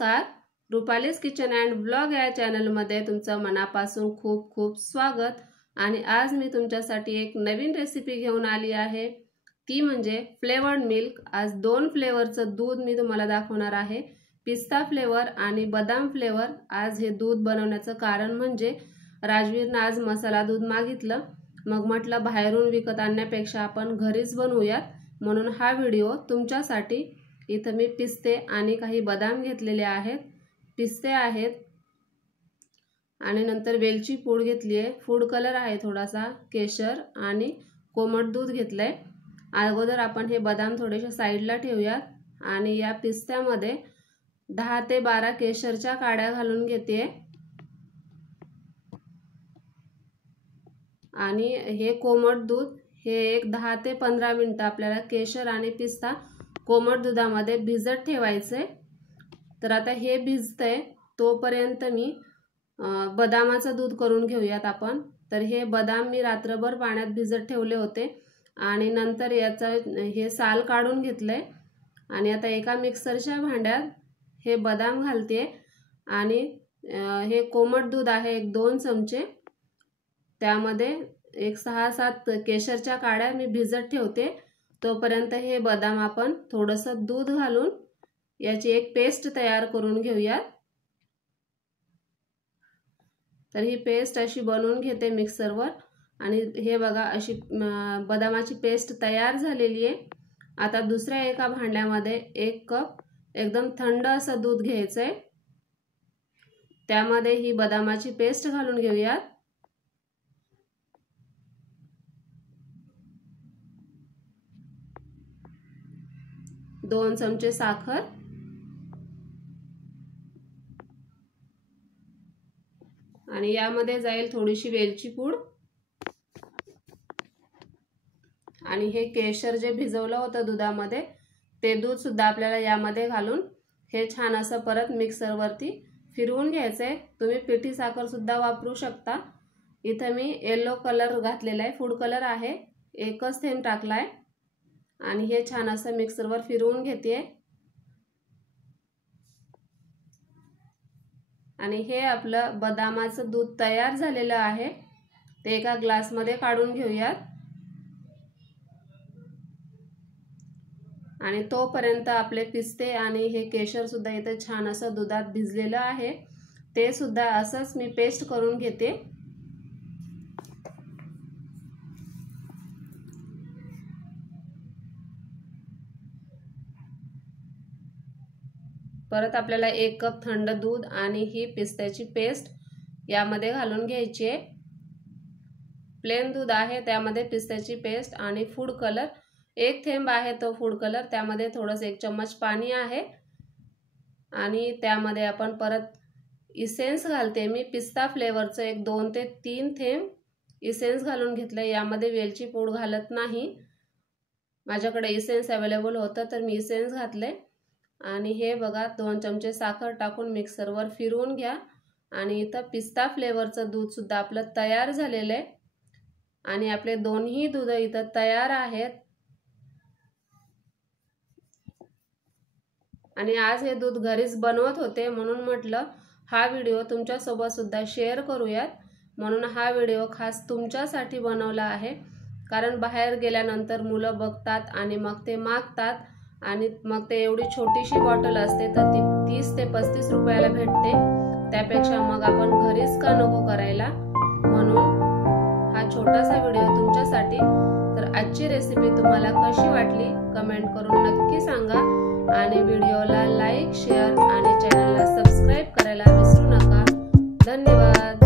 नमस्कार, रुपालीज kitchen and blog या चॅनलमध्ये तुमचं मनापासून खूप खूप स्वागत। आणि आज मी तुमच्यासाठी एक नवीन रेसिपी घेऊन आली आहे, ती म्हणजे फ्लेवर्ड मिल्क। आज दोन फ्लेवरचं दूध मी तुम्हाला दाखवणार आहे, पिस्ता फ्लेवर आणि बदाम फ्लेवर। आज हे दूध बनवण्याचं कारण म्हणजे राजवीरने आज मसाला दूध मागितलं, मग म्हटलं बाहेरून विकत आणण्यापेक्षा आपण घरीच बनवूयात, म्हणून हा व्हिडिओ तुमच्यासाठी। इथे मी पिस्ते आणि काही बदाम घेतलेले आहेत, पिस्ते आहेत आणि नंतर वेलची पूड घेतली आहे, फूड कलर आहे थोडासा, केशर आणि कोमट दूध घेतलंय। अगोदर आपण हे बदाम थोडेसे साइडला ठेवूयात आणि या पिस्त्यामध्ये 10 ते 12 केशरच्या काड्या घालून घेते आणि हे कोमट दूध हे एक 10 ते 15 मिनिटं आपल्याला केशर आणि पिस्ता कोमट दुधामध्ये भिजत ठेवायचे। तर आता हे भिजतंय तोपर्यंत मी बदामाचं दूध करून घेऊयात आपण। तर हे बदाम मी रात्रभर पाण्यात भिजत ठेवले होते आणि नंतर याचं हे साल काढून घेतलंय आणि आता एका मिक्सरच्या भांड्यात हे बदाम घालते आणि हे कोमट दूध आहे एक 2 चमचे, त्यामध्ये एक 6-7 केशरच्या काड्या मी भिजत ठेवते। तोपर्यंत हे बदाम आपण थोडंसं दूध घालून याची एक पेस्ट तयार करून घेऊयात। तर ही पेस्ट अशी बनवून घेते मिक्सरवर आणि हे बघा अशी बदामाची पेस्ट तयार झालेली आहे। आता दुसऱ्या एका भांड्यामध्ये 1 कप एकदम थंड असं दूध घ्यायचंय, त्यामध्ये ही बदामाची पेस्ट घालून घेऊयात। दोन चमचे साखर आणि यामध्ये जाईल थोडीशी वेलची पूड आणि हे केशर जे भिजवलं होतं दुधामध्ये ते दूध सुद्धा आपल्याला यामध्ये घालून हे छान असं परत मिक्सरवरती फिरवून घ्यायचंय। तुम्ही पिठी साखर सुद्धा वापरू शकता। इथे मी येलो कलर घातलेला आहे, फूड कलर आहे, एकच थेंब टाकलाय आणि हे छान असं मिक्सरवर फिरवून घेते आणि हे आपलं बदामाचं दूध तयार झालेलं आहे, ते एका ग्लासमध्ये काढून घेऊयात। आणि तोपर्यंत आपले पिस्ते आणि हे केशर सुद्धा इथे छान असं दुधात भिजलेलं आहे, ते सुद्धा असंच मी पेस्ट करून घेते। परत आपल्याला 1 कप थंड दूध आणि ही पिस्त्याची पेस्ट यामध्ये घालून घ्यायची आहे। प्लेन दूध आहे, त्यामध्ये पिस्त्याची पेस्ट आणि फूड कलर 1 थेंब आहे तो फूड कलर, त्यामध्ये थोडंसं 1 चम्मच पाणी आहे आणि त्यामध्ये आपण परत इसेन्स घालते मी पिस्ता फ्लेवरचं एक 2 ते 3 थेंब इसेन्स घालून घेतलं। यामध्ये वेलची पूड घालत नाही, माझ्याकडे इसेन्स अवेलेबल होतं तर मी इसेन्स घातले आणि हे बघा 2 चमचे साखर टाकून मिक्सरवर फिरवून घ्या आणि इथं पिस्ता फ्लेवरचं दूध सुद्धा आपलं तयार झालेलं आहे आणि आपले दोन्ही दूध इथं तयार आहेत। आणि आज हे दूध घरीच बनवत होते म्हणून म्हटलं हा व्हिडिओ तुमच्यासोबत सुद्धा शेअर करूयात, म्हणून हा व्हिडिओ खास तुमच्यासाठी बनवला आहे। कारण बाहेर गेल्यानंतर मुलं बघतात आणि मग ते मागतात आणि मग ते एवढी छोटीशी बॉटल असते तर ती 30 ते 35 रुपयाला भेटते, त्यापेक्षा मग आपण घरीच का नको करायला, म्हणून हा छोटासा व्हिडिओ तुमच्यासाठी। तर आजची रेसिपी तुम्हाला कशी वाटली कमेंट करून नक्की सांगा आणि व्हिडिओला लाईक, शेअर आणि चॅनलला सबस्क्राईब करायला विसरू नका। धन्यवाद।